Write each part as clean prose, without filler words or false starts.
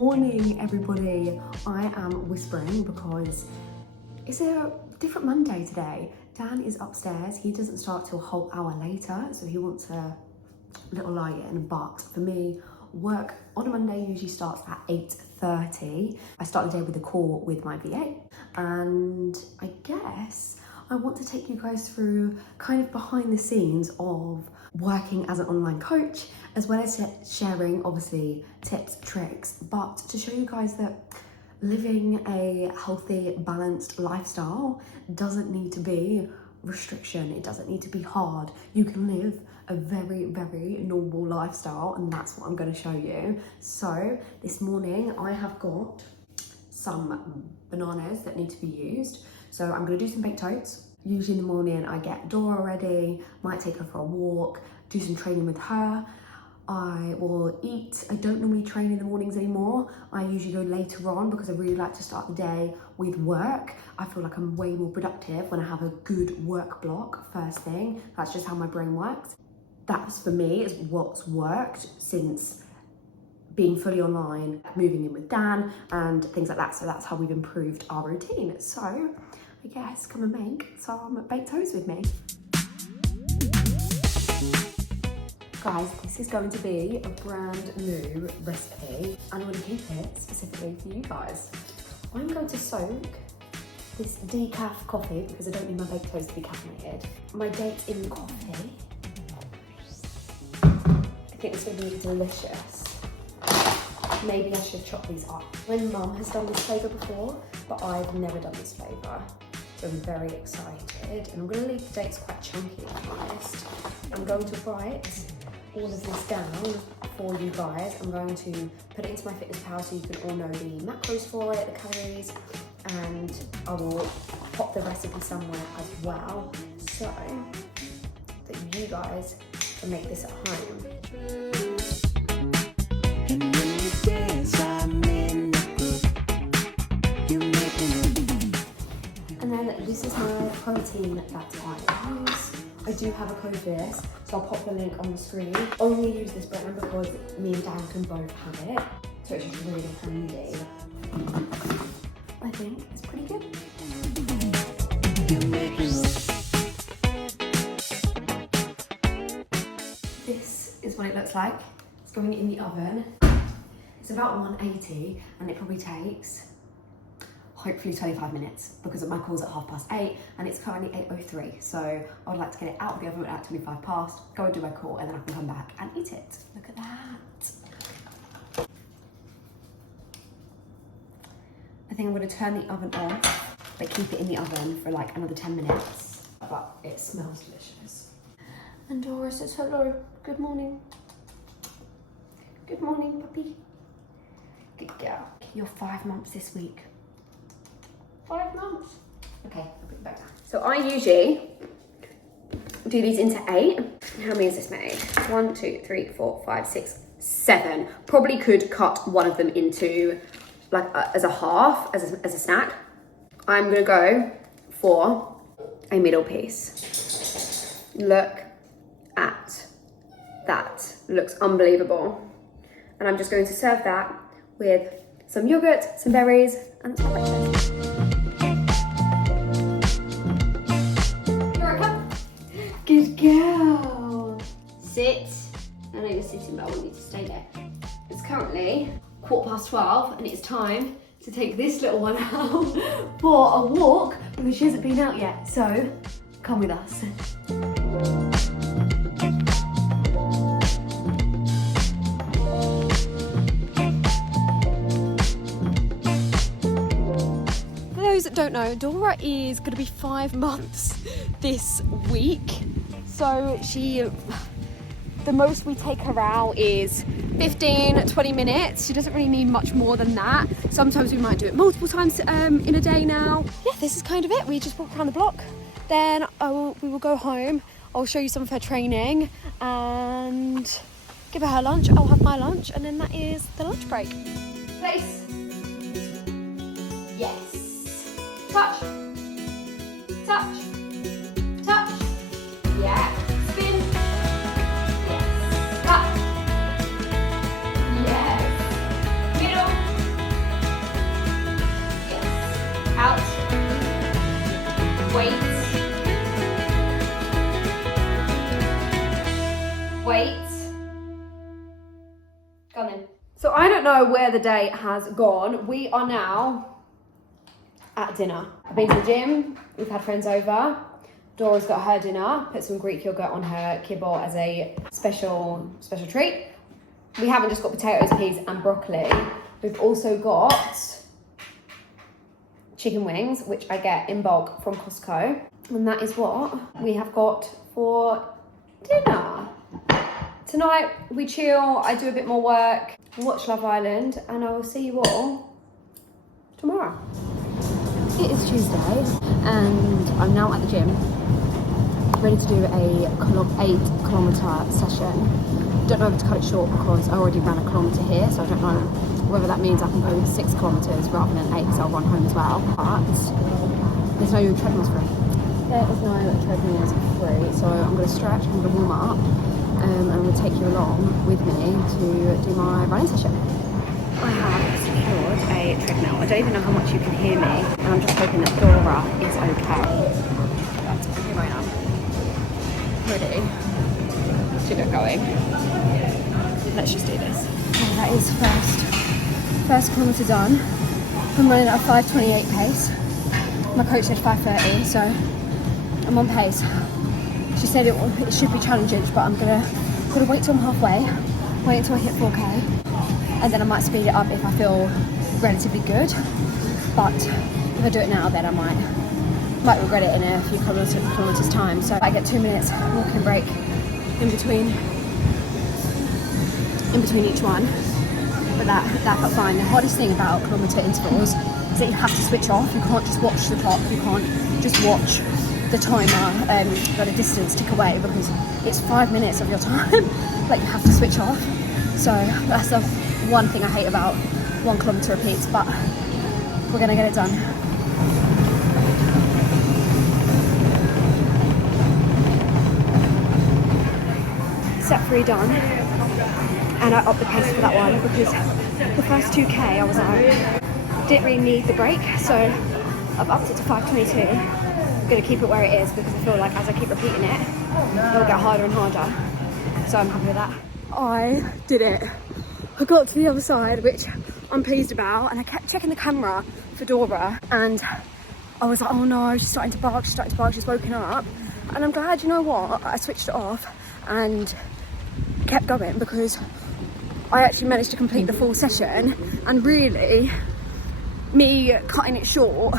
morning, everybody. I am whispering because it's a different Monday today. Dan is upstairs. He doesn't start till a whole hour later, so he wants a little lie-in. But for me, work on a Monday usually starts at 8:30. I start the day with a call with my VA, and I guess I want to take you guys through kind of behind the scenes of working as an online coach, as well as sharing obviously tips, tricks, but to show you guys that living a healthy, balanced lifestyle doesn't need to be restriction. It doesn't need to be hard. You can live a very, very normal lifestyle, and that's what I'm going to show you. So this morning I have got some bananas that need to be used. So I'm going to do some baked oats. Usually in the morning I get Dora ready, might take her for a walk, do some training with her. I will eat. I don't normally train in the mornings anymore. I usually go later on because I really like to start the day with work. I feel like I'm way more productive when I have a good work block first thing. That's just how my brain works. That's for me is what's worked since being fully online, moving in with Dan and things like that. So that's how we've improved our routine. So I guess come and make some baked toast with me. Guys, this is going to be a brand new recipe and I'm going to keep it specifically for you guys. I'm going to soak this decaf coffee because I don't need my baked toast to be caffeinated. My dates in coffee. I think it's going to be delicious. Maybe I should chop these up. My mum has done this flavour before, but I've never done this flavour. So I'm very excited. And I'm going to leave the dates quite chunky, to be honest. I'm going to write all of this down for you guys. I'm going to put it into my fitness pal so you can all know the macros for it, the calories, and I will pop the recipe somewhere as well so that you guys can make this at home. And then this is my protein that I use. I do have a code for this, so I'll pop the link on the screen. Only use this brand because me and Dan can both have it, so it's just really handy. I think it's pretty good. This is what it looks like. It's going in the oven. It's about 180 and it probably takes hopefully 25 minutes because my call's at 8:30 and it's currently 8:03. So I would like to get it out of the oven at 25 past, go and do my call, and then I can come back and eat it. Look at that. I think I'm going to turn the oven off, but keep it in the oven for like another 10 minutes. But it smells delicious. And Dora says hello. Good morning. Good morning, puppy. Good girl. You're 5 months this week. 5 months. Okay, I'll put it back down. So I usually do these into 8. How many is this made? 1, 2, 3, 4, 5, 6, 7. Probably could cut one of them into like as a half, as a snack. I'm gonna go for a middle piece. Look at that. Looks unbelievable. And I'm just going to serve that with some yogurt, some berries, and some breakfast. Good girl. Sit. I know you're sitting, but I want you to stay there. It's currently 12:15 and it's time to take this little one out for a walk because she hasn't been out yet. So come with us. For those that don't know, Dora is going to be 5 months this week. So the most we take her out is 15-20 minutes. She doesn't really need much more than that. Sometimes we might do it multiple times in a day now. Yeah, this is kind of it. We just walk around the block. Then we will go home. I'll show you some of her training and give her lunch. I'll have my lunch, and then that is the lunch break. Place. Yes. Touch. Touch. Touch. Yeah. Spin. Yes. Cut. Yes. Middle. know where the day has gone. We are now at dinner. I've been to the gym, we've had friends over. Dora's got her dinner, put some Greek yogurt on her kibble as a special treat. We haven't just got potatoes, peas and broccoli. We've also got chicken wings, which I get in bulk from Costco. And that is what we have got for dinner. Tonight we chill, I do a bit more work, watch Love Island, and I will see you all tomorrow. It is Tuesday and I'm now at the gym, ready to do a 8-kilometre session. Don't know if to cut it short because I already ran a kilometre here, so I don't know whether that means I can go 6 kilometres rather than 8 because I'll run home as well. But there's no treadmills free. There is no treadmills free, so I'm going to stretch, I'm going to warm up, and I'm going to take you along with me to do my running session. I have secured a treadmill. I don't even know how much you can hear me, and I'm just hoping that Dora is okay. But here I am, ready to get going. Let's just do this. Okay, that is first kilometre done. I'm running at a 5:28 pace. My coach said 5:30, so I'm on pace. She said it should be challenging, but I'm gonna wait till I'm halfway, wait until I hit 4K, and then I might speed it up if I feel relatively good. But if I do it now, then I might regret it in a few kilometres time. So I get 2 minutes walking break in between each one. But that felt fine. The hardest thing about kilometre intervals is that you have to switch off. You can't just watch the clock. You can't just watch the timer or the distance tick away, because it's 5 minutes of your time. Like, you have to switch off. So that's the one thing I hate about 1 kilometre repeats, but we're gonna get it done. Set 3 done, and I upped the pace for that one because the first 2K I was like, didn't really need the break, so I've upped it to 5:22. I'm gonna keep it where it is because I feel like as I keep repeating it, it'll get harder and harder. So I'm happy with that. I did it. I got to the other side, which I'm pleased about, and I kept checking the camera for Dora, and I was like, oh no, she's starting to bark, she's woken up. And I'm glad, you know what, I switched it off and kept going, because I actually managed to complete the full session. And really, me cutting it short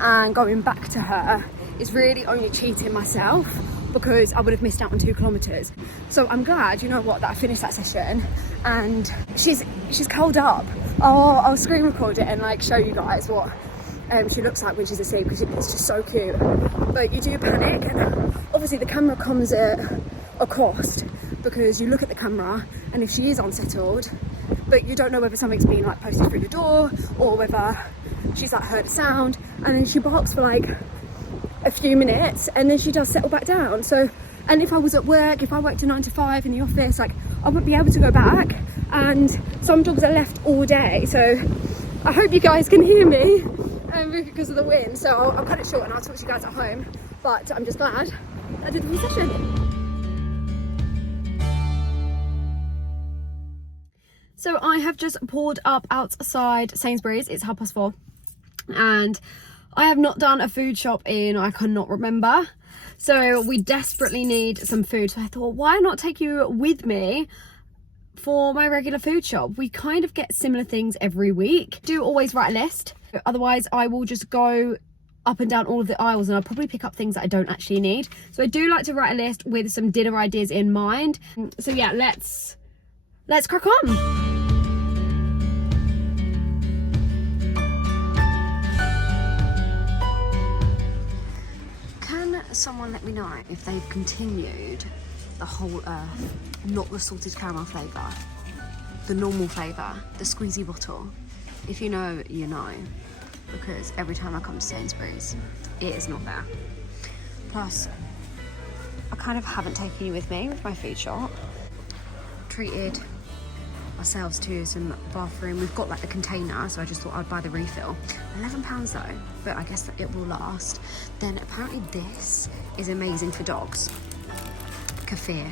and going back to her is really only cheating myself, because I would have missed out on 2 kilometres. So I'm glad, you know what, that I finished that session, and she's curled up. I'll screen record it and like show you guys what she looks like when she's asleep, because it's just so cute. But you do panic, and obviously the camera comes at a cost, because you look at the camera and if she is unsettled, but you don't know whether something's been like posted through the door or whether she's like heard a sound, and then she barks for like a few minutes and then she does settle back down. So, and if I was at work, if I worked a 9 to 5 in the office, like I wouldn't be able to go back, and some dogs are left all day. So I hope you guys can hear me because of the wind. So I'll cut it short and I'll talk to you guys at home, but I'm just glad I did the full session. So I have just pulled up outside Sainsbury's. It's 4:30, and I have not done a food shop in, I cannot remember. So we desperately need some food. So I thought, why not take you with me for my regular food shop? We kind of get similar things every week. Do always write a list. Otherwise I will just go up and down all of the aisles and I'll probably pick up things that I don't actually need. So I do like to write a list with some dinner ideas in mind. So yeah, let's crack on. Someone let me know if they've continued the whole earth, not the salted caramel flavour, the normal flavour, the squeezy bottle. If you know, you know, because every time I come to Sainsbury's, it is not there. Plus, I kind of haven't taken you with me with my food shop. Treated ourselves to some bathroom. We've got like the container, so I just thought I'd buy the refill. £11 though, but I guess that it will last. Then apparently this is amazing for dogs. Kefir.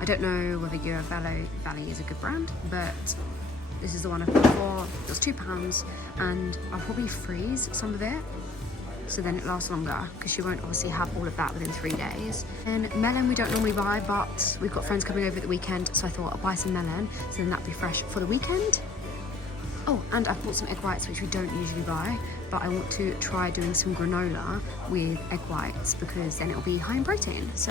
I don't know whether Euro Valley is a good brand, but This is the one I put for. It was £2 and I'll probably freeze some of it so then it lasts longer because she won't obviously have all of that within 3 days. And melon we don't normally buy, but we've got friends coming over at the weekend, so I thought I'll buy some melon so then that'd be fresh for the weekend. Oh, and I've bought some egg whites, which we don't usually buy, but I want to try doing some granola with egg whites because then it'll be high in protein. So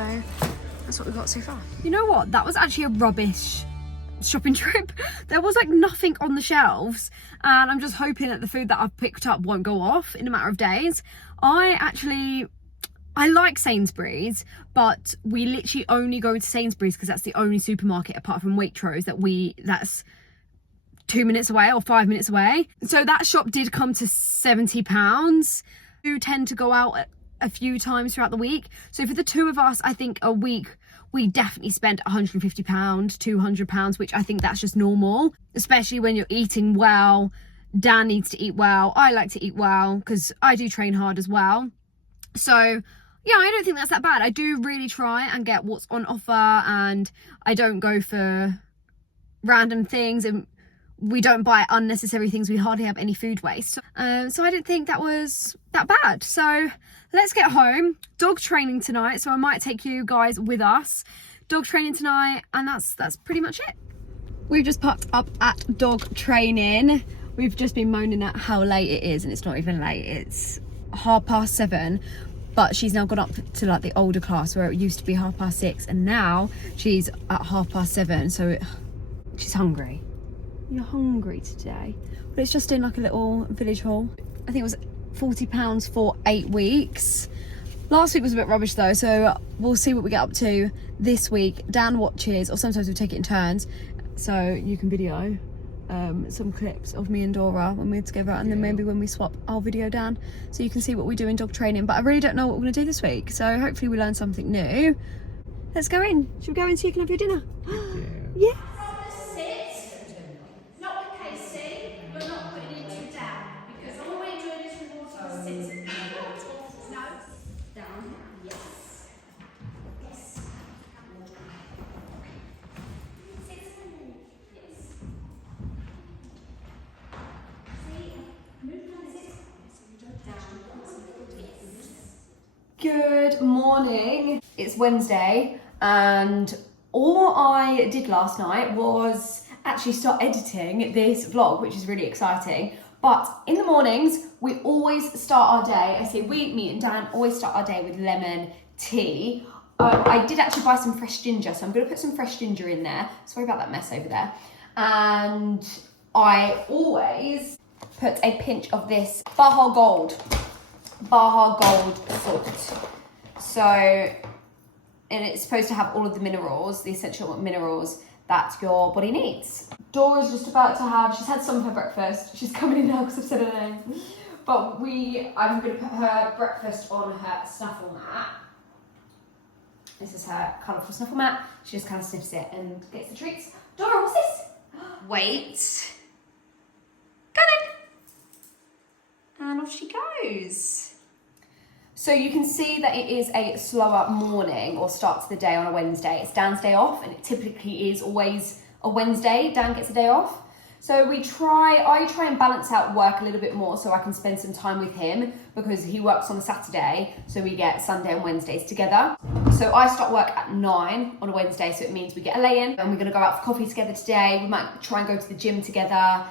that's what we've got so far. You know what? That was actually a rubbish shopping trip. There was like nothing on the shelves, and I'm just hoping that the food that I've picked up won't go off in a matter of days. I like Sainsbury's, but we literally only go to Sainsbury's because that's the only supermarket apart from Waitrose that's 2 minutes away or 5 minutes away. So that shop did come to £70. We do tend to go out a few times throughout the week. So for the two of us, I think a week we definitely spent £150, £200, which I think that's just normal, especially when you're eating well. Dan needs to eat well. I like to eat well because I do train hard as well. So yeah, I don't think that's that bad. I do really try and get what's on offer, and I don't go for random things, and we don't buy unnecessary things. We hardly have any food waste. So I didn't think that was that bad. So let's get home. Dog training tonight, so I might take you guys with us. Dog training tonight, and that's pretty much it. We've just parked up at dog training. We've just been moaning at how late it is, and it's not even late. It's 7:30, but she's now gone up to like the older class where it used to be 6:30, and now she's at 7:30, so she's hungry. You're hungry today. But it's just in like a little village hall. I think it was £40 for 8 weeks. Last week was a bit rubbish though, so we'll see what we get up to this week. Dan watches, or sometimes we take it in turns, so you can video some clips of me and Dora when we're together, and then maybe when we swap, I'll video Dan so you can see what we do in dog training. But I really don't know what we're gonna do this week, so hopefully we learn something new. Let's go in. Should we go in so you can have your dinner? Yeah. Good morning. It's Wednesday, and all I did last night was actually start editing this vlog, which is really exciting. But in the mornings, we always start our day, I say we, me and Dan, always start our day with lemon tea. I did actually buy some fresh ginger, so I'm gonna put some fresh ginger in there. Sorry about that mess over there. And I always put a pinch of this Baja Gold salt. So, and it's supposed to have all of the minerals, the essential minerals that your body needs. Dora's just about to have, she's had some of her breakfast. She's coming in now because I've said her name. But I'm going to put her breakfast on her snuffle mat. This is her colourful snuffle mat. She just kind of sniffs it and gets the treats. Dora, what's this? Wait. Come in. And off she goes. So you can see that it is a slower morning or start to the day on a Wednesday. It's Dan's day off, and it typically is always a Wednesday. Dan gets a day off. So I try and balance out work a little bit more so I can spend some time with him, because he works on a Saturday, so we get Sunday and Wednesdays together. So I start work at 9 on a Wednesday, so it means we get a lay-in, and we're gonna go out for coffee together today. We might try and go to the gym together.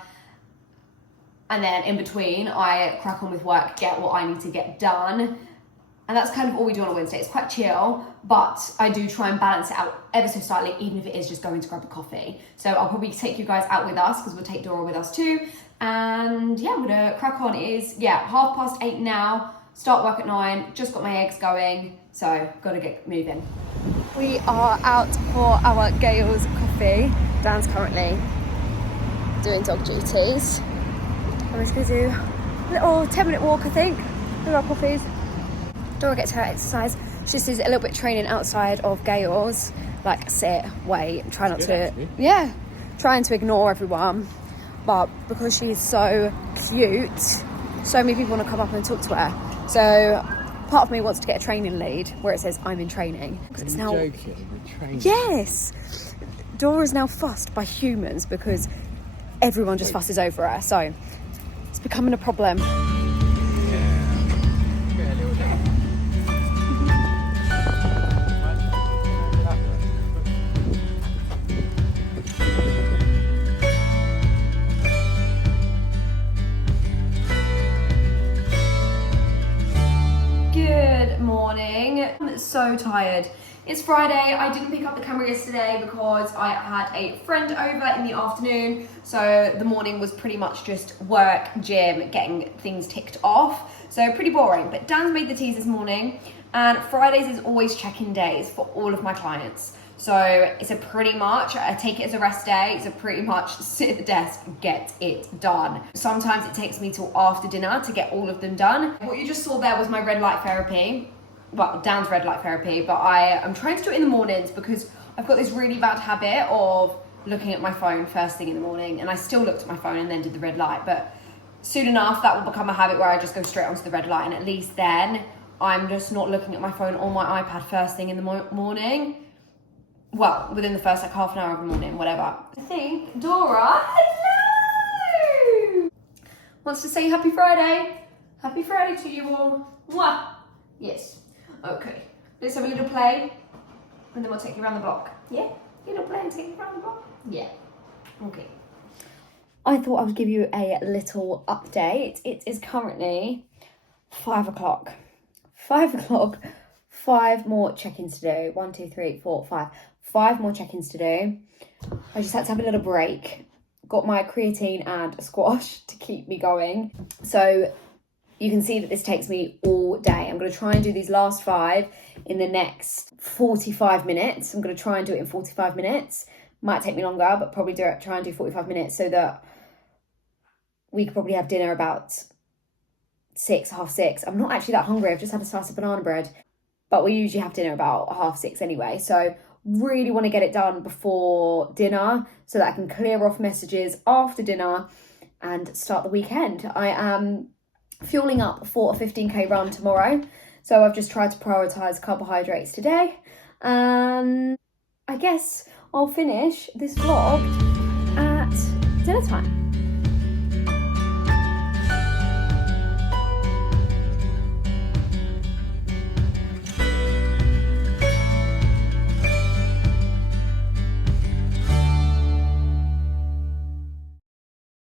And then in between, I crack on with work, get what I need to get done. And that's kind of all we do on a Wednesday. It's quite chill, but I do try and balance it out ever so slightly, even if it is just going to grab a coffee. So I'll probably take you guys out with us, because we'll take Dora with us too. And yeah, I'm gonna crack on. It is, 8:30 now, start work at 9, just got my eggs going, so gotta get moving. We are out for our Kcals coffee. Dan's currently doing dog duties. I'm just gonna do a little 10-minute walk, I think, with our coffees. Dora gets her exercise. She just does a little bit of training outside of Kcals, like sit, wait, try not to, trying to ignore everyone. But because she's so cute, so many people want to come up and talk to her. So part of me wants to get a training lead where it says I'm in training. Because it's now joking. Training. Yes. Dora's now fussed by humans because everyone just fusses over her. So it's becoming a problem. Good morning. I'm so tired. It's Friday. I didn't pick up the camera yesterday because I had a friend over in the afternoon. So the morning was pretty much just work, gym, getting things ticked off. So pretty boring. But Dan's made the teas this morning, and Fridays is always check-in days for all of my clients. So it's a pretty much, I take it as a rest day. It's a pretty much sit at the desk, get it done. Sometimes it takes me till after dinner to get all of them done. What you just saw there was my red light therapy. Well, Dan's red light therapy, but I'm trying to do it in the mornings because I've got this really bad habit of looking at my phone first thing in the morning, and I still looked at my phone and then did the red light. But soon enough, that will become a habit where I just go straight onto the red light, and at least then I'm just not looking at my phone or my iPad first thing in the morning. Well, within the first like half an hour of the morning, whatever. I think Dora, hello, wants to say happy Friday. Happy Friday to you all. Mwah. Yes. Okay. Let's have a little play, and then we'll take you around the block. Yeah? Little play and take you around the block? Yeah. Okay. I thought I would give you a little update. It is currently 5 o'clock. 5 o'clock. 5 more check-ins to do. 1, 2, 3, 4, 5. 5 more check-ins to do. I just had to have a little break. Got my creatine and a squash to keep me going. So you can see that this takes me all day. I'm going to try and do these last 5 in the next 45 minutes. I'm going to try and do it in 45 minutes. Might take me longer, but probably try and do 45 minutes so that we could probably have dinner about 6, half 6. I'm not actually that hungry. I've just had a slice of banana bread, but we usually have dinner about half 6 anyway. So really want to get it done before dinner so that I can clear off messages after dinner and start the weekend. I am fueling up for a 15k run tomorrow, so I've just tried to prioritize carbohydrates today, and I guess I'll finish this vlog at dinner time.